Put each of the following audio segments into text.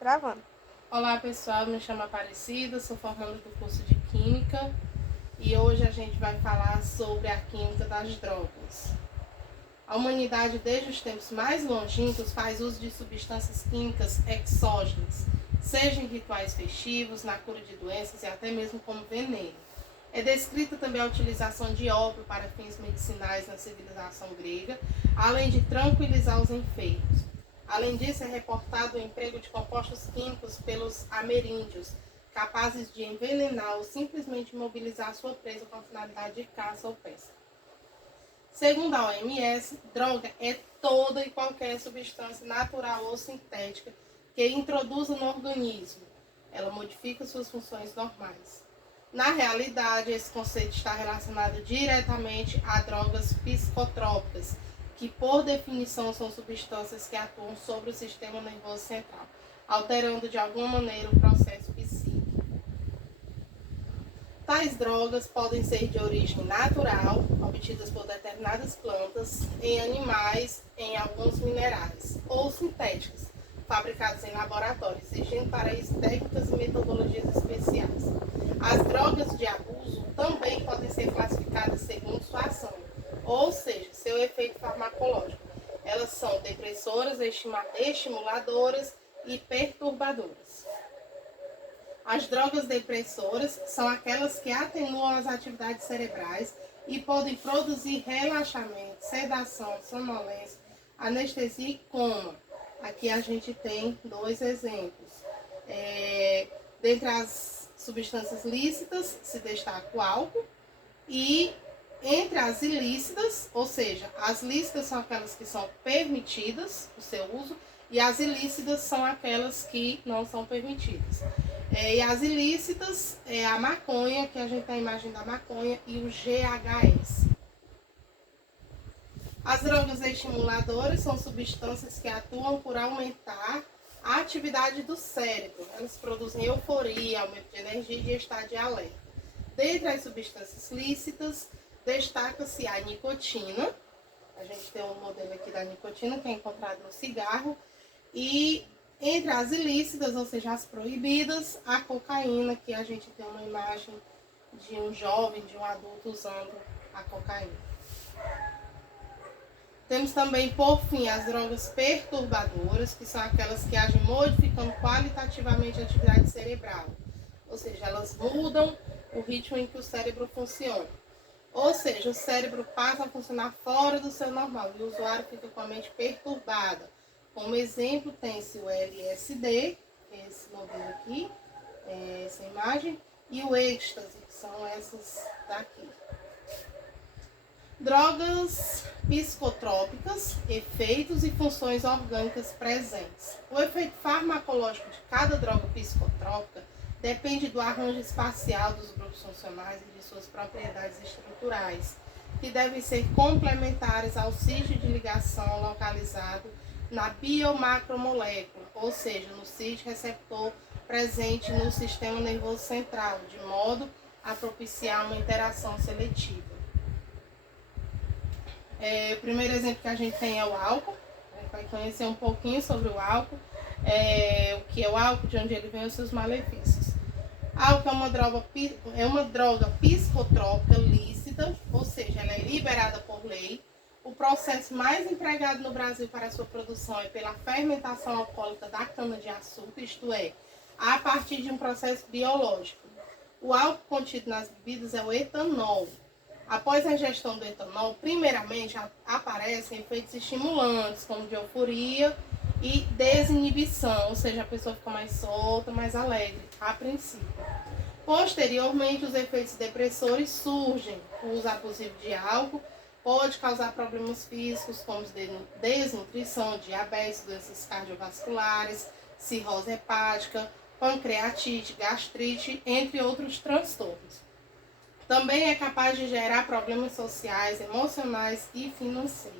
Gravando. Olá pessoal, me chamo Aparecida, sou formanda do curso de Química e hoje a gente vai falar sobre a química das drogas. A humanidade, desde os tempos mais longínquos, faz uso de substâncias químicas exógenas, seja em rituais festivos, na cura de doenças e até mesmo como veneno. É descrita também a utilização de ópio para fins medicinais na civilização grega, além de tranquilizar os enfermos. Além disso, é reportado o emprego de compostos químicos pelos ameríndios, capazes de envenenar ou simplesmente imobilizar sua presa com a finalidade de caça ou pesca. Segundo a OMS, droga é toda e qualquer substância natural ou sintética que introduza no organismo. Ela modifica suas funções normais. Na realidade, esse conceito está relacionado diretamente a drogas psicotrópicas, que por definição são substâncias que atuam sobre o sistema nervoso central, alterando de alguma maneira o processo psíquico. Tais drogas podem ser de origem natural, obtidas por determinadas plantas, em animais, em alguns minerais, ou sintéticas, fabricadas em laboratório, exigindo para isso técnicas e metodologias especiais. As drogas de abuso também podem ser classificadas segundo sua ação, ou seja, seu efeito farmacológico. Elas são depressoras, estimuladoras e perturbadoras. As drogas depressoras são aquelas que atenuam as atividades cerebrais e podem produzir relaxamento, sedação, sonolência, anestesia e coma. Aqui a gente tem dois exemplos. Dentre as substâncias lícitas se destaca o álcool e entre as ilícitas, ou seja, as lícitas são aquelas que são permitidas o seu uso e as ilícitas são aquelas que não são permitidas. E as ilícitas é a maconha, que a gente tem a imagem da maconha, e o GHS. As drogas estimuladoras são substâncias que atuam por aumentar a atividade do cérebro. Elas produzem euforia, aumento de energia e de estado de alerta. Dentre as substâncias lícitas, destaca-se a nicotina. A gente tem um modelo aqui da nicotina, que é encontrado no cigarro. E entre as ilícitas, ou seja, as proibidas, a cocaína, que a gente tem uma imagem de um jovem, de um adulto usando a cocaína. Temos também, por fim, as drogas perturbadoras, que são aquelas que agem modificando qualitativamente a atividade cerebral. Ou seja, elas mudam o ritmo em que o cérebro funciona. Ou seja, o cérebro passa a funcionar fora do seu normal e o usuário fica com a mente perturbada. Como exemplo, tem-se o LSD, esse modelo aqui, essa imagem, e o êxtase, que são essas daqui. Drogas psicotrópicas, efeitos e funções orgânicas presentes. O efeito farmacológico de cada droga psicotrópica depende do arranjo espacial dos grupos funcionais e de suas propriedades estruturais, que devem ser complementares ao sítio de ligação localizado na biomacromolécula, ou seja, no sítio receptor presente no sistema nervoso central, de modo a propiciar uma interação seletiva. O primeiro exemplo que a gente tem é o álcool. A gente vai conhecer um pouquinho sobre o álcool, o que é o álcool, de onde ele vem, os seus malefícios. Álcool é uma droga psicotrópica lícita, ou seja, ela é liberada por lei. O processo mais empregado no Brasil para a sua produção é pela fermentação alcoólica da cana-de-açúcar, isto é, a partir de um processo biológico. O álcool contido nas bebidas é o etanol. Após a ingestão do etanol, primeiramente aparecem efeitos estimulantes, como de euforia e desinibição, ou seja, a pessoa fica mais solta, mais alegre, a princípio. Posteriormente, os efeitos depressores surgem. O uso abusivo de álcool pode causar problemas físicos, como desnutrição, diabetes, doenças cardiovasculares, cirrose hepática, pancreatite, gastrite, entre outros transtornos. Também é capaz de gerar problemas sociais, emocionais e financeiros.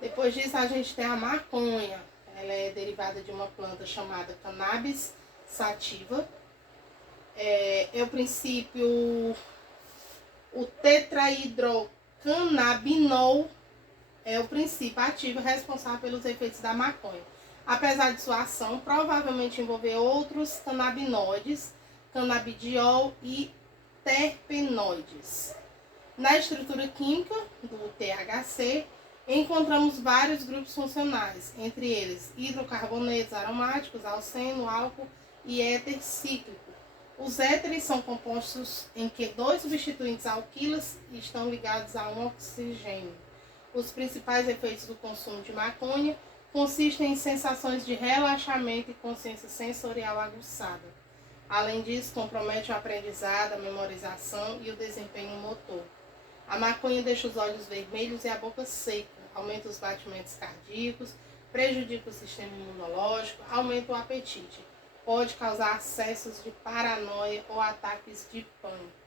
Depois disso, a gente tem a maconha. Ela é derivada de uma planta chamada Cannabis sativa. O princípio, o tetrahidrocannabinol é o princípio ativo responsável pelos efeitos da maconha. Apesar de sua ação provavelmente envolver outros canabinoides, canabidiol e terpenoides. Na estrutura química do THC, encontramos vários grupos funcionais, entre eles hidrocarbonetos aromáticos, alceno, álcool e éter cíclico. Os éteres são compostos em que dois substituintes alquilas estão ligados a um oxigênio. Os principais efeitos do consumo de maconha consistem em sensações de relaxamento e consciência sensorial aguçada. Além disso, compromete o aprendizado, a memorização e o desempenho motor. A maconha deixa os olhos vermelhos e a boca seca, aumenta os batimentos cardíacos, prejudica o sistema imunológico, aumenta o apetite. Pode causar acessos de paranoia ou ataques de pânico.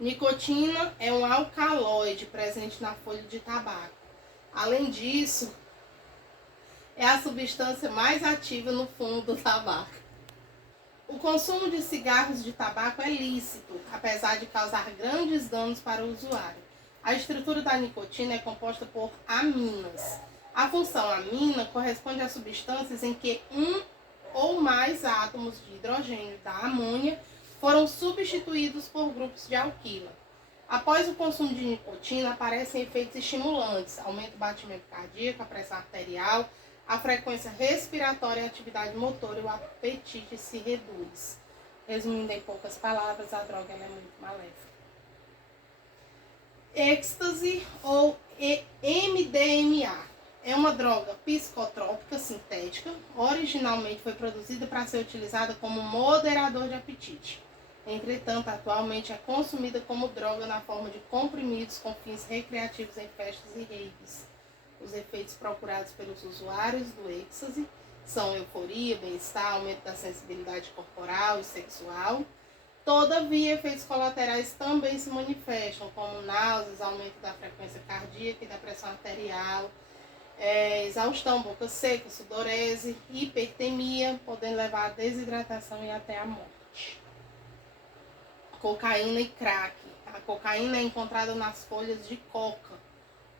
Nicotina é um alcaloide presente na folha de tabaco. Além disso, é a substância mais ativa no fumo do tabaco. O consumo de cigarros de tabaco é lícito, apesar de causar grandes danos para o usuário. A estrutura da nicotina é composta por aminas. A função amina corresponde a substâncias em que um ou mais átomos de hidrogênio da amônia foram substituídos por grupos de alquila. Após o consumo de nicotina, aparecem efeitos estimulantes, aumenta o batimento cardíaco, a pressão arterial, a frequência respiratória e a atividade motora e o apetite se reduz. Resumindo em poucas palavras, a droga é muito maléfica. Êxtase ou MDMA é uma droga psicotrópica sintética. Originalmente foi produzida para ser utilizada como moderador de apetite. Entretanto, atualmente é consumida como droga na forma de comprimidos com fins recreativos em festas e raves. Os efeitos procurados pelos usuários do êxtase são euforia, bem-estar, aumento da sensibilidade corporal e sexual. Todavia, efeitos colaterais também se manifestam, como náuseas, aumento da frequência cardíaca e da pressão arterial, exaustão, boca seca, sudorese, hipertemia, podendo levar à desidratação e até à morte. Cocaína e crack. A cocaína é encontrada nas folhas de coca,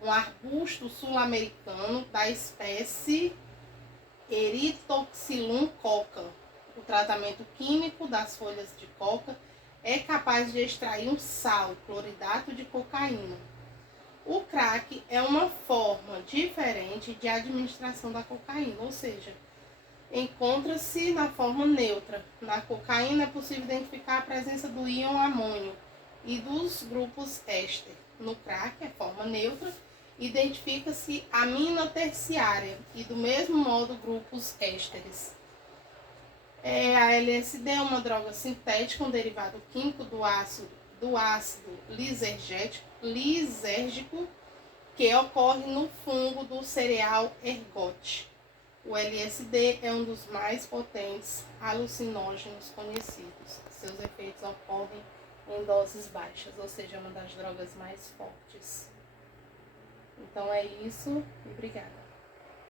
um arbusto sul-americano da espécie Erythoxylum coca. O tratamento químico das folhas de coca é capaz de extrair um sal, cloridato de cocaína. O crack é uma forma diferente de administração da cocaína, ou seja, encontra-se na forma neutra. Na cocaína é possível identificar a presença do íon amônio e dos grupos éster. No crack, é forma neutra, identifica-se amina terciária e, do mesmo modo, grupos ésteres. A LSD é uma droga sintética, um derivado químico do ácido lisérgico que ocorre no fungo do cereal ergot. O LSD é um dos mais potentes alucinógenos conhecidos. Seus efeitos ocorrem em doses baixas, ou seja, é uma das drogas mais fortes. Então é isso e obrigada.